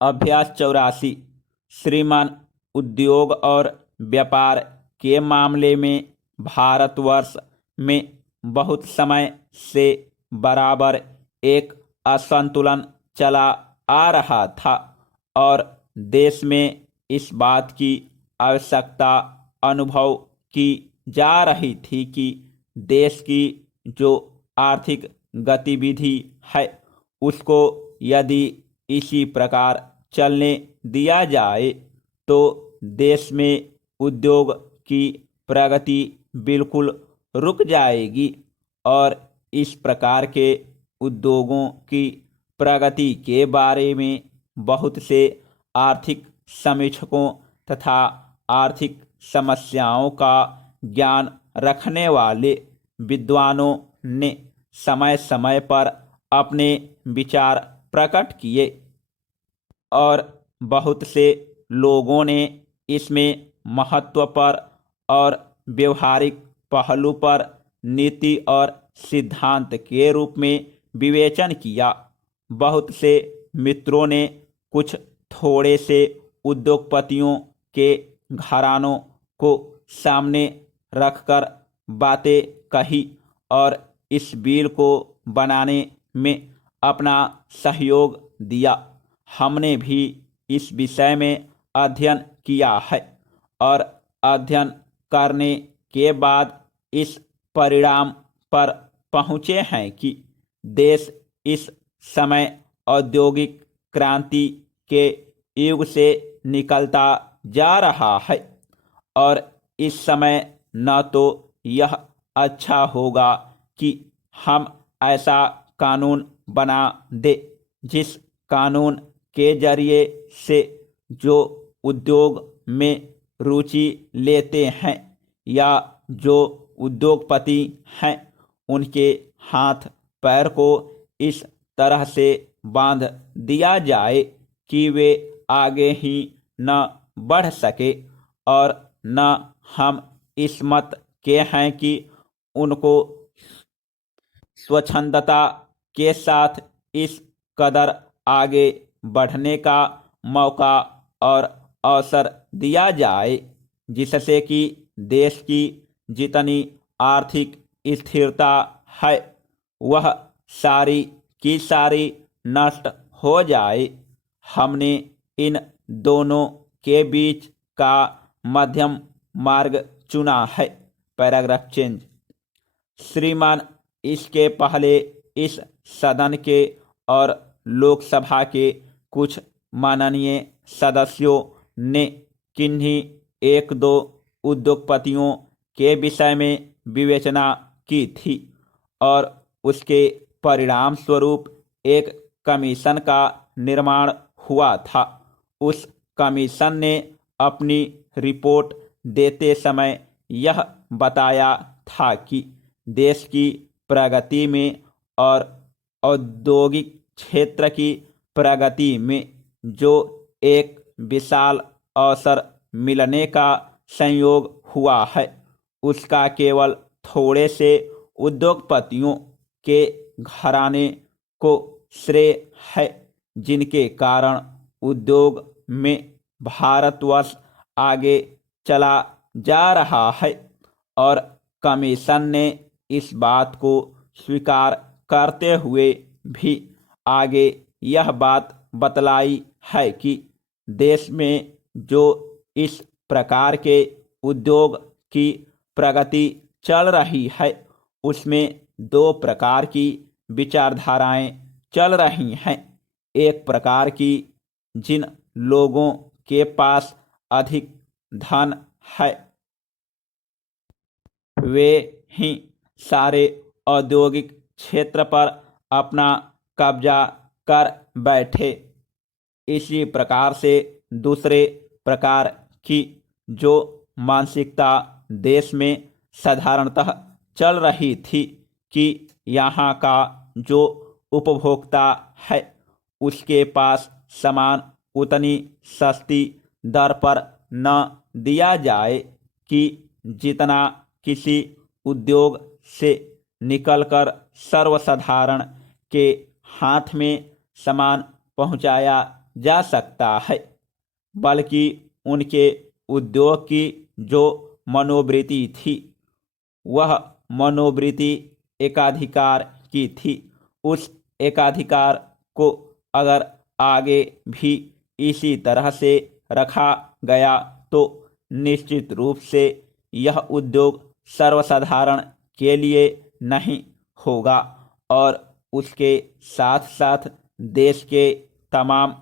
अभ्यास 84। श्रीमान, उद्योग और व्यापार के मामले में भारतवर्ष में बहुत समय से बराबर एक असंतुलन चला आ रहा था और देश में इस बात की आवश्यकता अनुभव की जा रही थी कि देश की जो आर्थिक गतिविधि है उसको यदि इसी प्रकार चलने दिया जाए तो देश में उद्योग की प्रगति बिल्कुल रुक जाएगी और इस प्रकार के उद्योगों की प्रगति के बारे में बहुत से आर्थिक समीक्षकों तथा आर्थिक समस्याओं का ज्ञान रखने वाले विद्वानों ने समय समय पर अपने विचार प्रकट किए और बहुत से लोगों ने इसमें महत्व पर और व्यवहारिक पहलू पर नीति और सिद्धांत के रूप में विवेचन किया। बहुत से मित्रों ने कुछ थोड़े से उद्योगपतियों के घरानों को सामने रखकर बातें कही और इस बिल को बनाने में अपना सहयोग दिया। हमने भी इस विषय में अध्ययन किया है और अध्ययन करने के बाद इस परिणाम पर पहुँचे हैं कि देश इस समय औद्योगिक क्रांति के युग से निकलता जा रहा है और इस समय न तो यह अच्छा होगा कि हम ऐसा कानून बना दे जिस कानून के जरिए से जो उद्योग में रुचि लेते हैं या जो उद्योगपति हैं उनके हाथ पैर को इस तरह से बांध दिया जाए कि वे आगे ही न बढ़ सके और न हम इस मत के हैं कि उनको स्वच्छंदता के साथ इस कदर आगे बढ़ने का मौका और अवसर दिया जाए जिससे कि देश की जितनी आर्थिक स्थिरता है वह सारी की सारी नष्ट हो जाए। हमने इन दोनों के बीच का मध्यम मार्ग चुना है। Paragraph change. श्रीमान, इसके पहले इस सदन के और लोकसभा के कुछ माननीय सदस्यों ने किन्हीं एक दो उद्योगपतियों के विषय में विवेचना की थी और उसके परिणाम स्वरूप एक कमीशन का निर्माण हुआ था। उस कमीशन ने अपनी रिपोर्ट देते समय यह बताया था कि देश की प्रगति में और औद्योगिक क्षेत्र की प्रगति में जो एक विशाल अवसर मिलने का संयोग हुआ है उसका केवल थोड़े से उद्योगपतियों के घराने को श्रेय है जिनके कारण उद्योग में भारतवर्ष आगे चला जा रहा है और कमीशन ने इस बात को स्वीकार करते हुए भी आगे यह बात बतलाई है कि देश में जो इस प्रकार के उद्योग की प्रगति चल रही है उसमें दो प्रकार की विचारधाराएं चल रही हैं। एक प्रकार की जिन लोगों के पास अधिक धन है वे ही सारे औद्योगिक क्षेत्र पर अपना कब्जा कर बैठे। इसी प्रकार से दूसरे प्रकार की जो मानसिकता देश में साधारणतः चल रही थी कि यहाँ का जो उपभोक्ता है उसके पास सामान उतनी सस्ती दर पर न दिया जाए कि जितना किसी उद्योग से निकलकर सर्वसाधारण के हाथ में सामान पहुंचाया जा सकता है, बल्कि उनके उद्योग की जो मनोवृत्ति थी वह मनोवृत्ति एकाधिकार की थी। उस एकाधिकार को अगर आगे भी इसी तरह से रखा गया तो निश्चित रूप से यह उद्योग सर्वसाधारण के लिए नहीं होगा और उसके साथ साथ देश के तमाम